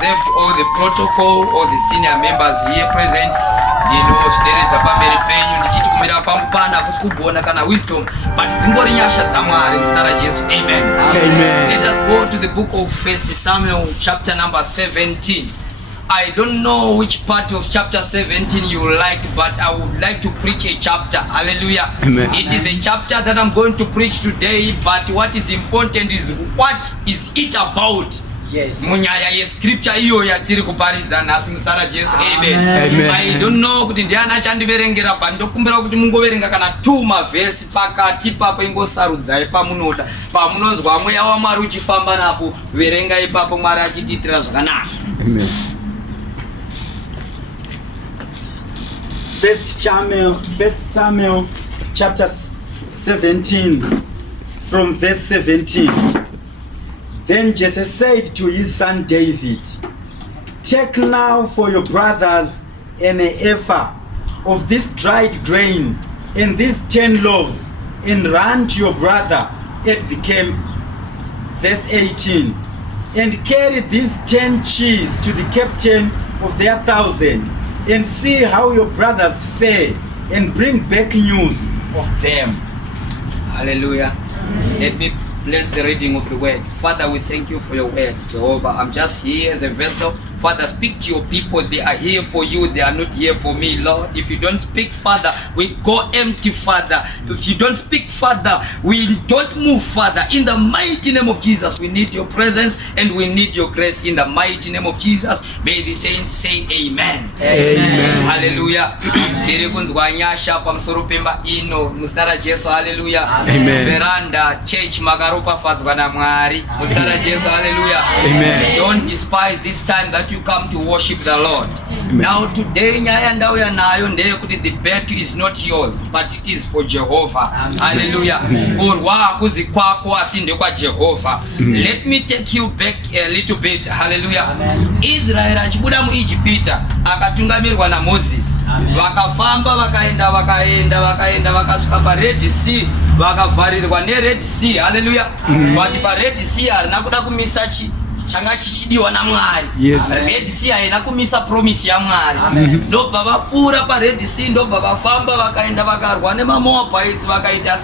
observed all the protocol, all the senior members here present. Ndinoshdereza pamberi penyu ndichiti kumira pamupana kusikugona kana wisdom, but dzingori nyasha dzaMwari muzita raJesu. Amen. Amen. Let us go to the book of 1 Samuel chapter number 17. I don't know which part of chapter 17 you like, but I would like to preach a chapter. Hallelujah. Amen. It is a chapter that I'm going to preach today, but what is important is what is it about? Yes. Munyaya ye scripture iyo yatiri kuparidza nasi muzita raJesu. Amen. Amen. I don't know kuti ndiana chandiverengera pa ndokumbira kuti mungoverenga kana 2 mavhesi pakati papo ingosarudzai pamunoda. Pamunonzwa mweya waMwari uchifamba napo verenga ipapo Mwari achitiitira zvakanaka. Amen. 1 Samuel chapter 17 from verse 17. Then Jesse said to his son David, "Take now for your brothers an ephah of this dried grain and these 10 loaves, and run to your brother at the camp." Verse 18. "And carry these 10 cheese to the captain of their 1,000, and see how your brothers fare, and bring back news of them." Hallelujah. Let me bless the reading of the word. Father, we thank you for your word, Jehovah. I'm just here as a vessel. Father, speak to your people. They are here for you. They are not here for me, Lord. If you don't speak, Father, we go empty, Father. If you don't speak, Father, we don't move, Father. In the mighty name of Jesus, we need your presence and we need your grace. In the mighty name of Jesus, may the saints say amen. Amen. Hallelujah. Ndirikunzwa nyasha pamusoro pemba ino muzita raJesu. Hallelujah. Amen. Veranda church makaropa fadzwa naMwari muzita raJesu. Hallelujah. Amen. Don't despise this time that you come to worship the Lord. Amen. Now today nyaya ndauya nayo ndeyekuti the battle is not yours but it is for Jehovah. Amen. Hallelujah. Kurwa kuzi kwako asi ndekwa Jehovah. Let me take you back a little bit. Hallelujah. Amen. Israel achibuda mu Egypt akatungamirwa na Moses. Vakafamba vakaenda vakasvika pa Red Sea, vakavharirwa ne Red Sea. Hallelujah. But pa Red Sea arina kuda kumisa changa chichidiwa na Mwari. Yes. Red Sea haina kumisa promise ya Mwari. Ndobva vapfuura pa Red Sea, ndobva vafamba vakaenda vakarwa nemaMoabites, vakaita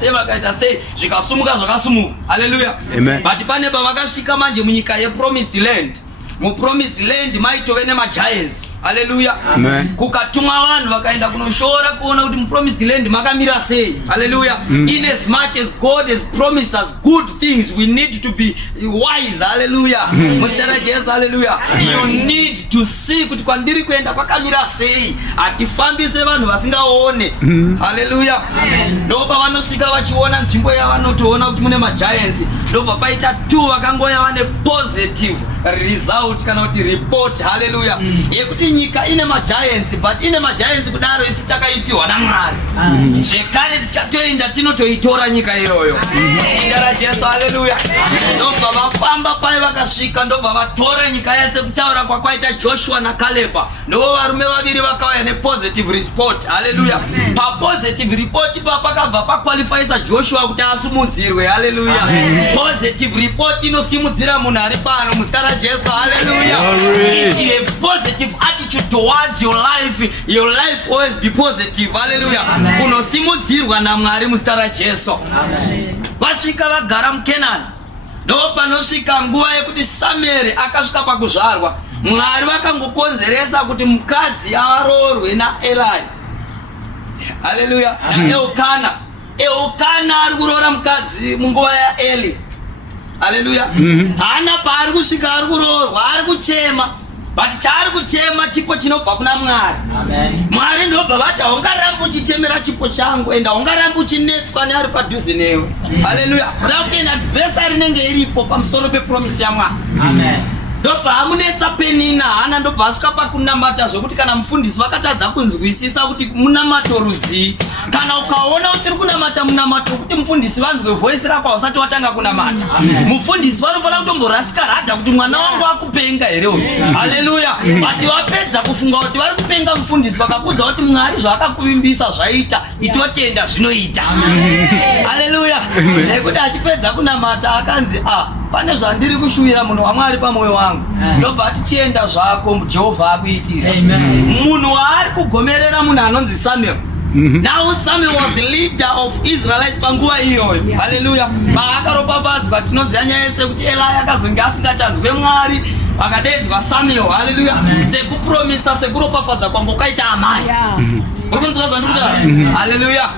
sei zvikasumuka zvakasumuka. Hallelujah. Amen. But pane pavakasvika manje munyika ye promised land. Mu promised land maitove nemagiants. Hallelujah. Amen. Kukatumwa vanhu vakaenda kunoshora kuona kuti mu promised land makamira sei. Hallelujah. In as much as God has promised us good things, we need to be wise. Hallelujah. Muzita raJesu. Hallelujah. You need to see kuti kwandiri kuenda kwakamira sei, atifambise vanhu vasingaone. Hallelujah. Ndopa vanosvika vachiona nzvimbo yavanotoona kuti mune magiants, ndobva paita 2 vakangoya vane positive result kana kuti report. Hallelujah. Yekuti nyika ine magiants, but ine magiants kudaro isi takaipiwa naMwari. Zvekare tichatoenda tinotoitora nyika iyoyo. Muzita raJesu. Hallelujah. Ndobva vafamba pale vakasvika, ndobva vatora nyika yese kutaura kwakwaita Joshua na Caleb. Ndo varume vaviri vakauya ne positive report. Hallelujah. Pa positive report pakabva paqualifyisa Joshua kuti asumudzirwe. Hallelujah. Positive report inosimudzira munhu ari pano muzita raJesu. Hallelujah. If you have positive attitude towards your life always be positive. Hallelujah. Unosimudzirwa naMwari muzita raJesu. Vasvika vagara muKenani. Ndo panosvika nguva yekuti Samueri akasvika pakuzvarwa, Mwari vakangokonzeresa kuti mukadzi aroorwe naEli. Hallelujah. Eukana ari kuroora mukadzi munguva yaEli. Hallelujah. Hana paari kusvika ari kuroorwa, ari kuchema, but chaari kuchema chipo chinobva kuna Mwari. Mwari ndobva vati haungarambi uchichemera chipo changu ende haungarambi uchinetswa neari padhuze newe. Hallelujah. Kuda kuti adversary rinenge iripo pamusoro pepromise yaMwari. Ndobva amunetsa Penina, Hana ndobva asvika pakunamata zvokuti kana mufundisi vakatadza kunzwisisa kuti munamato ruzi, kana ukaona kuti uri kunamata munamato kuti mufundisi vanzwe voice rako usati watanga kunamata, mufundisi vanofana kutomborasika radha kuti mwana wangu akupenga here uyu. Hallelujah. But vapedza kufunga kuti vari kupenga mufundisi vakakudza kuti Mwari zvakakuvimbisa zvaita itotenda zvinoita. Hallelujah. Nekuti achipedza kunamata akanzi pane zvandiri kushuvira munhu waMwari pamwoyo wangu. Ndobva tichienda zvako Jehovha akuitira. Munhu waari kugomerera munhu anonzi Samuel. Now Samuel was the leader of Israelite panguva iyoyo. Hallelujah. Paakaropafadzwa tinoziva nyaya yese kuti Eli akazonge asingachanzwe Mwari akadedzwa Samuel. Hallelujah. Sekupromisa sekuropafadza kwangu kwaita amai. Urukunzwa zvandikuta. Hallelujah.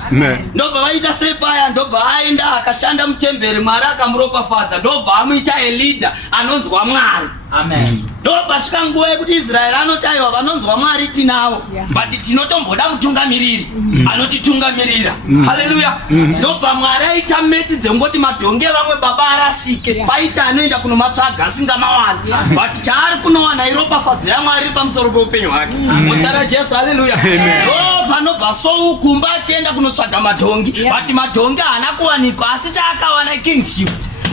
Ndobva vaita sepaya, ndobva aenda akashanda mutemberi, Mwari akamuropafadza, ndobva amuita a leader anonzwa Mwari. Amen. Ndobva svika nguva yekuti Israeri anotaiwa vanonzwa Mwari tinavo, but tinotomboda mutungamiriri anotitungamirira. Hallelujah. Ndobva Mwari aita metsi dzengoti madhonge vamwe baba arasike, paita anoenda kunomatsvaga asingamawani, but chaari kunowana iropafadzo yaMwari pamusoro peupenyu hwake. Muzita raJesu. Hallelujah. Panobva soukumba achienda kunotsvaga madhongi, but madhongi haana kuwanikwa, asi chaakawana kingship.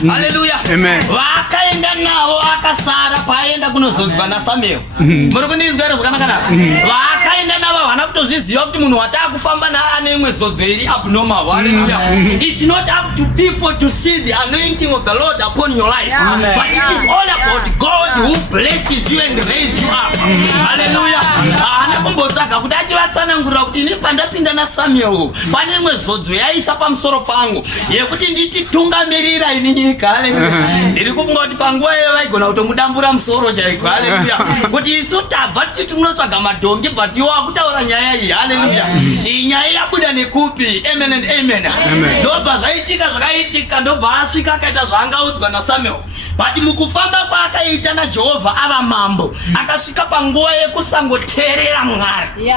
Hallelujah. Vakaenda navo akasara paenda kunozonzwa naSamuel. Muri kundinzwa zvakanaka na? Vakaenda navo havana kutozviziva kuti munhu watakufamba naye imwe zodzo iri abnormal. Hallelujah. It's not up to people to see the anointing of the Lord upon your life. But it is all about God who blesses you and raises you up. Hallelujah. Haana kumbotsvaga kuti achivatsanangurira kuti ini pandapinda naSamuel pane imwe zodzo yaisa pamusoro pangu yekuti ndititungamirira ini. Hallelujah. Ndiri kufunga kuti panguva iyo vaigona kutomudambura musoro chaiko. Hallelujah. Kuti isu tabva tichiti munotsvaga madhongi, but iwo akutaura nyaya iyi. Hallelujah. Iyi nyaya yabuda nekupi? Amen and amen. Ndobva zvaitika zvakaitika, ndobva asvika akaita zvaangaudzwa naSamuel. But mukufamba kwaakaita naJehovha ava mambo, akasvika panguva yekusangoteerera Mwari.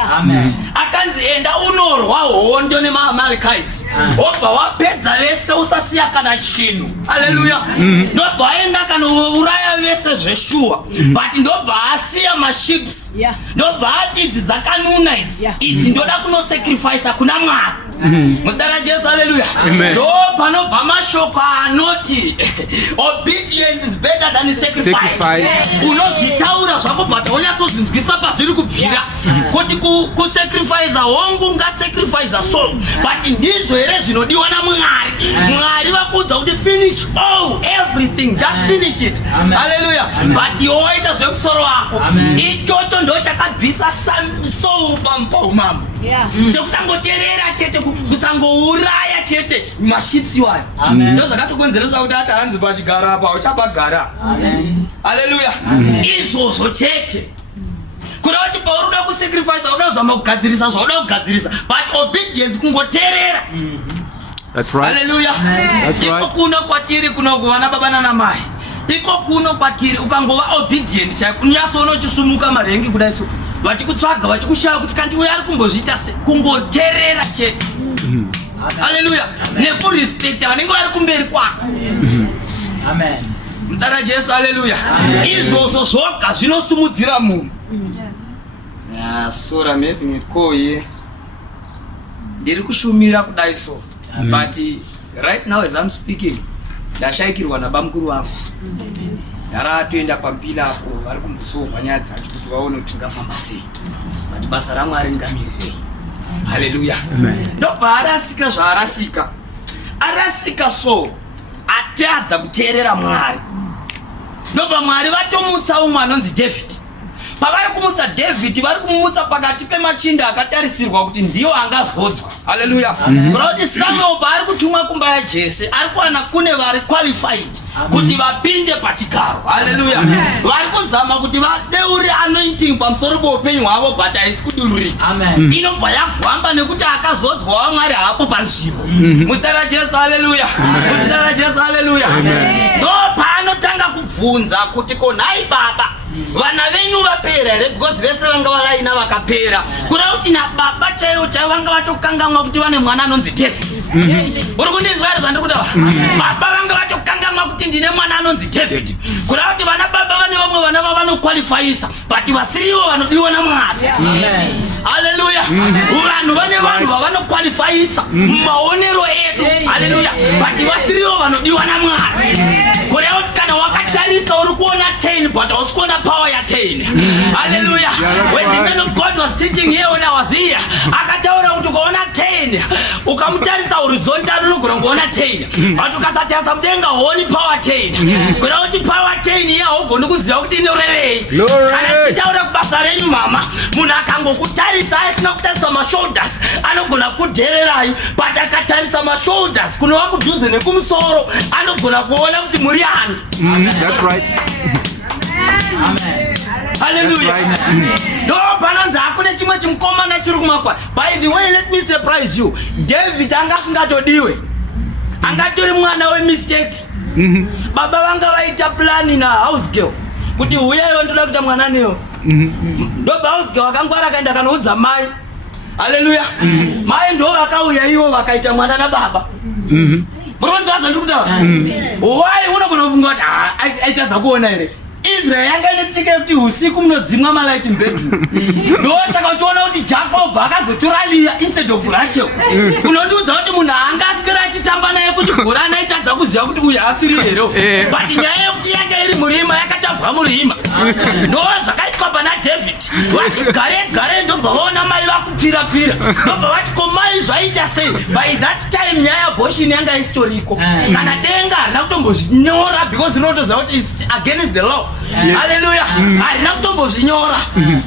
Akanzi enda unorwa hondo nemaAmalekites. Wobva wapedza vese usasiya kana chinhu. Hallelujah. Ndobva aenda kanouraya vese zveshuwa, but ndobva asiya maships. Ndobva ati idzi dzakanuna idzi ndoda kunosacrifice kuna Mwari. Muzita raJesu. Hallelujah. Ndo panobva mashoko anoti obedience is better than sacrifice. Unozvitaura zvako but aunyatsozinzwisa pazviri kubvira kuti kusacrifice hongu ngasacrifice soul, but ndizvo here zvinodiwa naMwari. Mwari vakuudza kuti finish all everything, just finish it. Hallelujah. But yoita zvemusoro wako, ichocho ndo chakabvisa soul paumambo. Chekusangoteerera chete, kusangouraya chete maships iwayo. Ndo zvakatokonzeresa kuti ati hanzi pachigara apa uchapagara. Hallelujah. Izvozvo chete kuda kuti pauruda kusacrifice unoda kuzama kugadzirisa zvaunoda kugadzirisa, but obedience kungoteerera. That's right. Hallelujah. That's right. Iko kuno kwatiri kuno kuvana baba nana mai. Iko kuno kwatiri ukangova obedient chaiko unyasoona uchisumuka marengi kudai so vachikutsvaga vachikushaya kuti kandi uyo ari kumbozviita se, kungoteerera chete. Hallelujah. Nekurespecta vanenge vari kumberi kwako. Amen. Muzita raJesu. Hallelujah. Izvozvo zvoga zvinosumudzira munhu. So I'm having a call here. Ndiri kushumira kudai so. But right now as I'm speaking, ndashayikirwa nabamukuru wangu. Ndatoenda pampila apo vari kumbosovha nyaya dzacho kuti vaone kuti ndingafamba sei. But basa raMwari ngamirire. Hallelujah. Ndobva arasika zvaarasika. Arasika so atadza kuteerera Mwari. Ndobva Mwari vatomutsa umwe anonzi David. Pavari kumutsa David, vari kumutsa pakati pemachinda akatarisirwa kuti ndiwo angazodzwa. Hallelujah. Kuti Samuel paari kutumwa kumba yaJese ari kuwana kune vari qualified kuti vapinde pachigaro. Hallelujah. Vari kuzama kuti vadeure anointing pamusoro peupenyu hwavo, but haisi kudururika. Inobva yagwamba nekuti akazodzwa waMwari hapo panzvimbo. Muzita raJesu. Hallelujah. Muzita raJesu. Hallelujah. Ndo paanotanga kubvunza kuti konai baba, vana venyu vapera here? Because vese vanga valaina vakapera. Kuda kuti nababa chaivo vanga vatokangamwa kuti vane mwana anonzi David. Uri kundinzwa here zvandikutaura? Baba vanga vatokangamwa kuti ndine mwana anonzi David. Kuda kuti vana baba vane vamwe vana vavanoqualifyisa, but vasirivo vanodiwa naMwari. Hallelujah. Vanhu vane vanhu vavanoqualifyisa mumaonero edu. Hallelujah. But vasirivo vanodiwa naMwari. Kuda kuti kana wakatarisa uri kuona 10 but hausi kuona power ya 10. Hallelujah. When the man of God was teaching here when I was here, akataura kuti ukaona 10 tail. Ukamutarisa horizontal unogona kuona tail. But ukasatarisa mudenga huoni power tail. Kuna kuti power tail ya hugoni kuziva kuti inorevei. Kana tichitaura kubasa renyu mama, munhu akangokutarisa asina kutarisa mashoulders, anogona kudhererai. But akatarisa mashoulders kunova kudhuze nekumusoro, anogona kuona kuti muri ani. That's right. Amen. Hallelujah. No, panonza hakuna chimwe chimkomana chiri kumakwai. By the way, let me surprise you. David angasingatodiwe. Angatori mwana we mistake. Baba vanga vaita plan na house girl. Kuti uyeyo ndoda kuita mwana neyo. Ndo house girl vakangwara kaenda kanoudza mai. Hallelujah. Mai ndo vakauya ivo vakaita mwana na baba. Muronzo ndikuta. Why unogona kufunga kuti aitadza kuona ere? Israel yanga inetsika kuti usiku munodzimwa malight in bedroom. Ndosaka uchiona kuti Jacob akazotora Leah instead of Rachel. Unondiudza kuti munhu anga asikira achitamba naye kuti gora anaitadza kuziva kuti uyu asiri hero. But nyaya yekuti yanga iri murima yakatambwa murima. Ndo zvakaitwa pana David. Vachigare ndobva vaona mai vakupfira. Ndobva vati ko mai zvaita sei. By that time nyaya abortion yanga historical. Kana denga harina kutombozvinyora because inotoziva kuti is against the law. Yes. Hallelujah. Harina kutombozvinyora.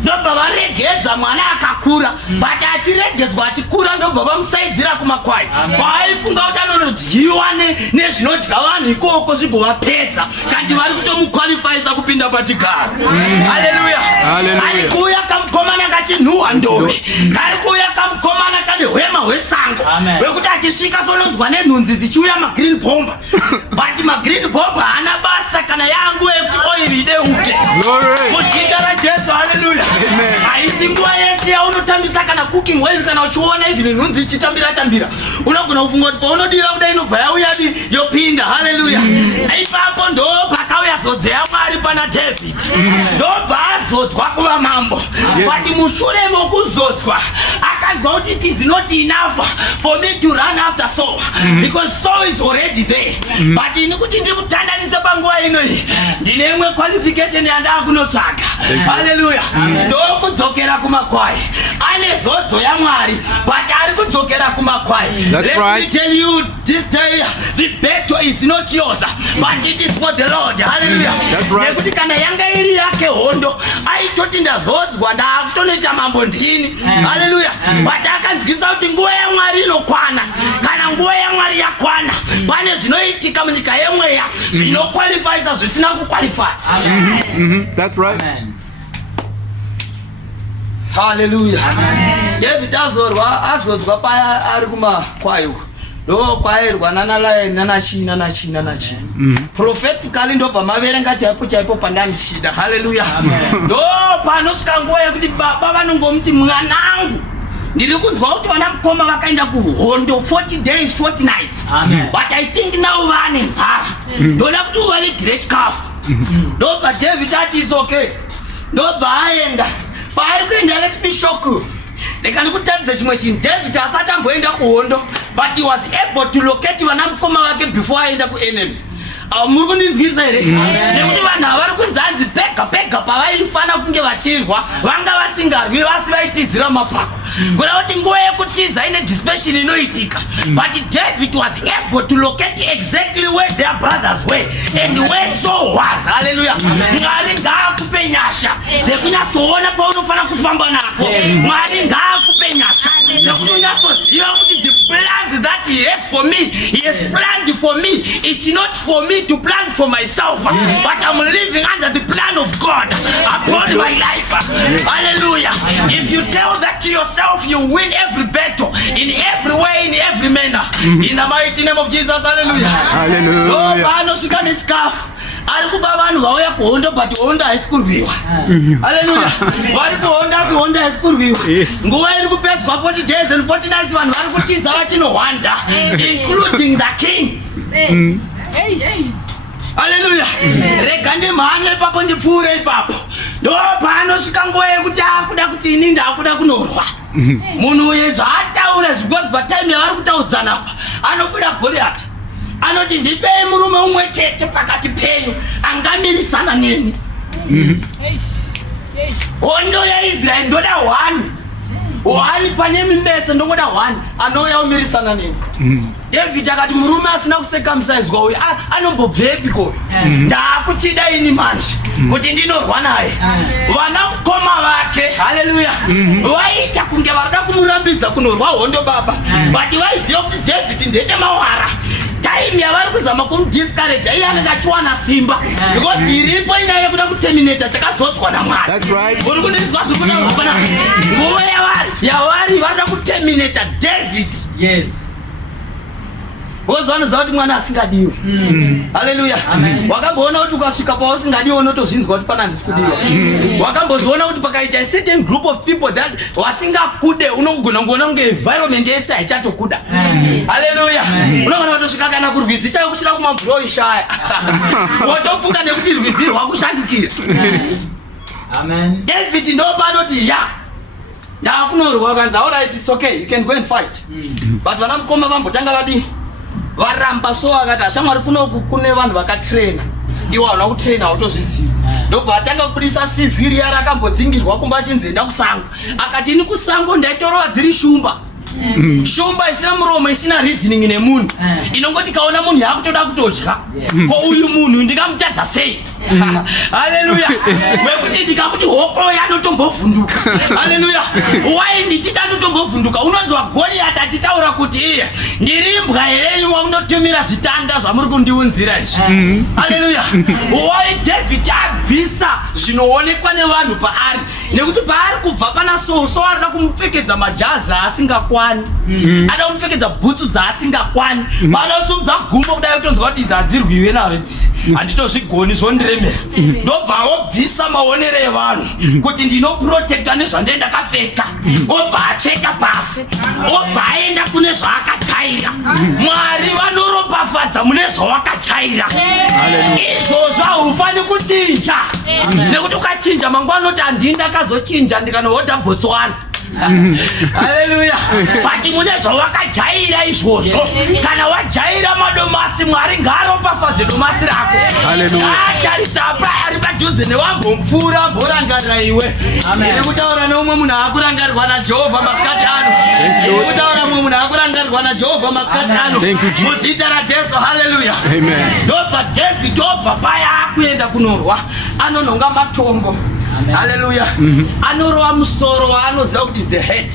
Ndobva varegedza mwana akakura. But achiregedzwa achikura ndobva vamusaidzira kumakwai. Vaaifunga kuti anonodyiwa nezvinodya vanhu ikoko zvigovapedza. Kandi vari kutomuqualifyisa kupinda pachigaro. Hallelujah. Ari kuuya kamukomana kachinhuhwa ndovi. Kari kuuya kamukomana kane hwema hwesango. Wekuti achisvika sononzwa nenhunzi dzichiuya magreen bomba. But magreen bomba haana basa kana yanguva yekuti oil ide uke. Muzita raJesu. Hallelujah. Haisi nguva yese yaunotambisa kana cooking oil kana uchiona even nhunzi ichitambira. Unogona kufunga kuti paunodira kuda inobva yauya yopinda. Hallelujah. Ipapo ndo pakauya zodzo yaMwari pana David. Ndobva azodzwa kuva mambo. But mushure mokuzodzwa akanzwa kuti it is not enough for me to run after Saul because Saul is already there. But nikuti ndikutandanise panguva inoi ndine imwe qualification yandaa kunotsvaga. Hallelujah. Ndokudzokera kumakwai. Ane zodzo yaMwari but ari kudzokera kumakwai. Let me tell you this day the battle is not yours but it is for the Lord. Hallelujah. Nekuti kana yanga iri yake hondo aitoti ndazodzwa ndakutonoita mambo ndini. Hallelujah. But akanzwisa kuti nguva yaMwari inokwana. Kana nguva yaMwari yakwana pane zvinoitika munyika yemweya zvinoqualifyisa zvisina kuqualify. That's right. Hallelujah. David azodzwa paya ari kumakwai uko. Ndo kwairwa nanachi. Prophetically ndobva maverenga chaipo pandanichida. Hallelujah. Ndo panosvika nguva yekuti baba vanongomuti mwanangu ndiri kunzwa kuti vana mukoma vakaenda kuhondo 40 days 40 nights. But I think now vane nzara. Ndoda kuti uvave great calf. Ndobva David ati it's okay. Ndobva aenda. Paari kuenda let me shock you. Ndikandikutaridza chimwe chinhu. David asati amboenda kuhondo but he was able to locate vana mukoma vake before aenda kuenemy. Muri kundinzwisa here? Nekuti vanhu havari kunzanzi pega pavaifana kunge vachirwa vanga vasingarwi vasi vaitizira mapako. Kuna kuti nguva yekutiza ine dispensation inoitika. But David was able to locate exactly where their brothers were and where Saul was. Hallelujah. Mwari ngaakupe nyasha dzekunyatsoona paunofana kufamba napo. Mwari ngaakupe nyasha dzekuti unyatsoziva kuti the plans that he has for me, he has planned for me. It's not for me to plan for myself, but I'm living under the plan of God upon my life. Hallelujah. If you tell that to yourself, you win every battle in every way, in every manner. In the mighty name of Jesus. Hallelujah. Hallelujah. Ari kuba vanhu vauya kuhondo but hondo haisi kurwiwa. Hallelujah. Vari kuhondo asi hondo haisi kurwiwa. Nguva iri kupedzwa 40 days and 40 nights vanhu vari kutiza vachinohwanda including the king. Hallelujah. Rega ndimhanye ipapo ndipfuure ipapo. Ndo paanosvika nguva yekuti akuda kuti ini ndakuda kunorwa. Munhu uye zvaataura because patime yavari kutaudzana apa anobuda Goliath. Anoti ndipei murume umwe chete pakati penyu angamirisana neni. Hondo yaIsraeri ndoda 1. Wani pane mimese ndongoda 1 anouya umirisana nini. David akati murume asina kusekamsaizwa uyu anombobvepiko. Ndakuchida ini manje kuti ndinorwa naye. Vana mukoma vake, haleluya, vaita kunge varida kumurambidza kunorwa hondo baba, but vaiziva kuti David ndechemawara. Time yavari kuzama kumudiscourage iye anenge achiwana simba because iripo inyaya yekuda kuterminata chakazodzwa naMwari. Uri kundinzwa zvikuda hapana? Nguva yavari varida kuterminata David. Yes. Wozvanoziva kuti mwana asingadiwe. Haleluya. Wakamboona kuti ukasvika pausingadiwe unotozvinzwa kuti pana handisi kudiwa. Wakambozviona kuti pakaita a certain group of people that vasingakude unogona kuona kunge environment yese haichatokuda. Haleluya. Unogona kutosvika kana kurwizi chakushira kumabhuro ishaya. Wotofunga nekuti rwizi rwakushandukira. Amen. David ndopanoti ya ndakunorwa kanzi alright, it's okay, you can go and fight. But vana mukoma vambotanga vadi varamba, so akati ashamwari kunoku kune vanhu vakatraina, iwo havana kutraina autozviziva. Ndobva atanga kubudisa CV yari akambodzingirwa kumba achinzi enda kusango. Akati ini kusango ndaitorova dziri shumba. Shumba isina muromo, isina reasoning nemunhu, inongoti kaona munhu yakutoda kutodya. Ko uyu munhu ndingamutadza sei? Haleluya. Wekuti ndikakuti hoko yanotombovhunduka. Haleluya. Why ndichita anotombovhunduka? Unonzwa Goliath achitaura kuti iye ndiri imbwa yenyu wamunotumira zvitanda zvamuri kundiunzira izvi. Haleluya. Why David abvisa zvinoonekwa nevanhu paari, nekuti paari kubva pana so arida kumupfekedza majazi asingakwani, ada kumupfekedza bhutsu dzaasingakkwani, vanosumudza gumbo kudai kutonzwa kuti idzi hadzirwiwe nawo idzi, handitozvigoni zvondiremera. Ndobva obvisa maonero evanhu kuti ndinoprotectwa nezvandei ndakapfeka, obva acheka pasi, obva aenda kune zvaakajaira. Mwari vanoropafadza mune zvawakajaira. Izvozvo haufani kuchinja, nekuti ukachinja mangwana unoti handii ndakazochinja ndikanohodha Botswana. Haleluya. Bati mune zvawakajaira izvozvo. Kana wajaira madomasi, Mwari ngaaropafadze domasi rako. Atarisa ari padhuze newambomupfuura amborangarira iwe. Iri kutaura neumwe munhu akurangarirwa naJehovha masikati ano. Iri kutaura mumwe munhu akurangarirwa naJehovha masikati ano. Muzita raJesu. Haleluya. Ndobva David obva paya akuenda kunorwa, anonhonga matombo. Haleluya. Anorova musoro anoziva kuti is the head.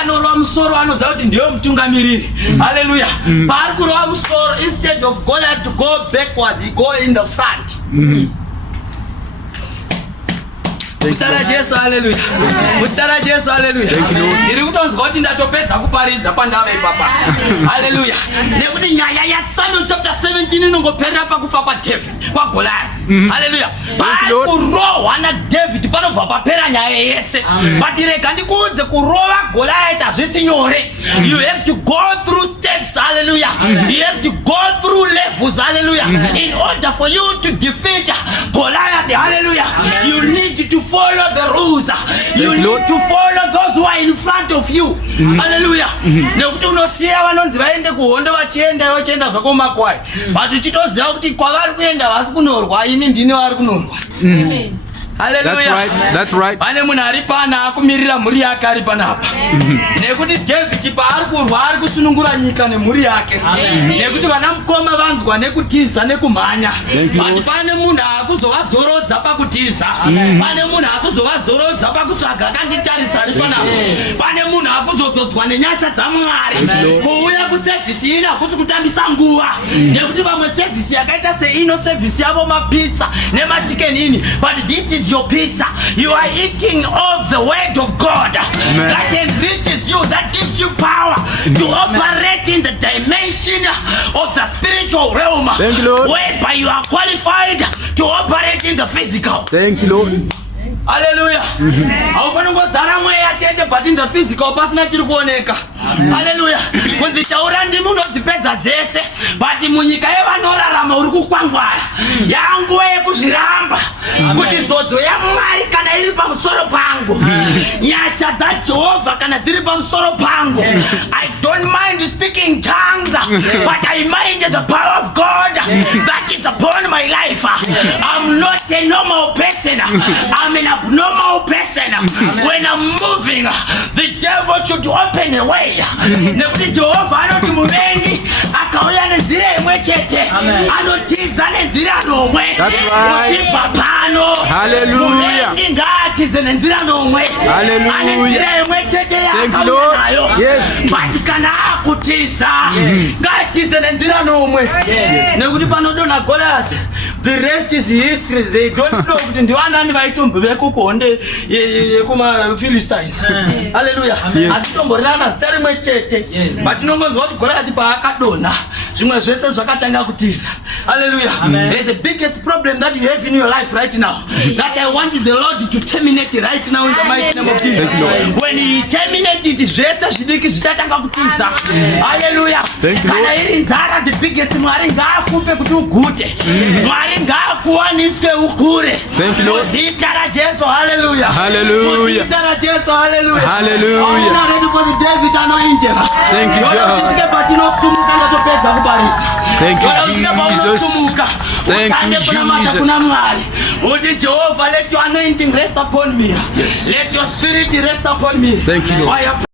Anorova musoro anoziva kuti ndiyo mutungamiriri. Haleluya. Paari kurova musoro, instead of Goliath to go backwards, he go in the front. Mutara Jesu, haleluya. Mutara Jesu, haleluya. Ndiri kutonzwa kuti ndatopedza kuparidza pandava ipapa. Haleluya. Nekuti nyaya yaSamuel chapter 17 inongoperera pakufa kwaDavid, kwaGoliath. Haleluya. Pari kurohwa naDavid panobva papera nyaya yese. But rega ndikuudze, kurova Goliath hazvisi nyore. You have to go through steps. Haleluya. You have to go through levels. Haleluya. In order for you to defeat Goliath, haleluya, you need to follow the rules. You need to follow those who are in front of you. Haleluya. Nekuti unosiya vanonzi vaende kuhondo vachienda zvako makwai, but uchitoziva kuti kwavari kuenda vasi kunorwa, ini ndini vari kunorwa. Hallelujah. That's right. Pane munhu ari pana akumirira mhuri yake ari panapa. Nekuti David paari kurwa ari kusunungura nyika nemhuri yake. Nekuti vana mukoma vanzwa nekutiza nekumhanya. But pane munhu akuzovazorodza pakutiza. Pane munhu akuzovazorodza pakutsvaga akanditarisa ari panapa. Pane munhu akuzozodzwa nenyasha dzaMwari. Kuuya kusevhisi ino hakusi kutambisa nguva. Nekuti vamwe sevhisi yakaita seino sevhisi yavo mapizza nemachicken ini. But this is your pizza. You are eating of the word of God. That enriches you, that gives you power to operate in the dimension of the spiritual realm. Thank you, Lord. Whereby you are qualified to operate in the physical. Thank you, Lord. Hallelujah. Haufani ngozara mweya chete but in the physical pasina chiri kuoneka. Hallelujah. Kunzi taura ndimi unodzipedza dzese but munyika yevanorarama uri kukwangwara. Yanguva yekuzviramba kuti zodzo yaMwari kana iri pamusoro pangu, nyasha dzaJehovha kana dziri pamusoro pangu, I don't mind speaking tongues, but I mind the power of God that is upon my life. I'm not a normal person. I'm an abnormal person. When I'm moving, the devil should open the way. Nekuti Jehovah anoti muvengi akauya nenzira imwe chete anotiza nenzira nomwe. That's right. Kuti papano Hallelujah. muvengi ngaatize nenzira nomwe. Hallelujah. Anenzira imwe chete Thank you, yakauya Lord. nayo. Yes. But kana akutiza ngaatize nenzira nomwe. Nekuti panodona Goliath, the rest is history. They don't know kuti ndiwanani vaitombo vekukonde yekuma Philistines. Hallelujah. Atitomborana zita rimwe chete. But tinongonzwa kuti Goliath paakadona zvimwe zvese zvakatanga kutiza. Hallelujah. There's a biggest problem that you have in your life right now that I want the Lord to terminate right now in the mighty name of Jesus. When he terminates it, zvese zvidiki zvichatanga kutiza. Hallelujah. Kana iri nzara, the biggest, Mwari ngaakupe kuti ugute. Mwari ngaakuwaniswe ukure. Muzita ra Jesu. Hallelujah. Hallelujah. Muzita ra Jesu. Hallelujah. Hallelujah. I'm not ready for the David anointing. Thank you, God. Thank you, Jesus. Jehovah, let your anointing rest upon me. Let your spirit rest upon me. Thank you, Lord.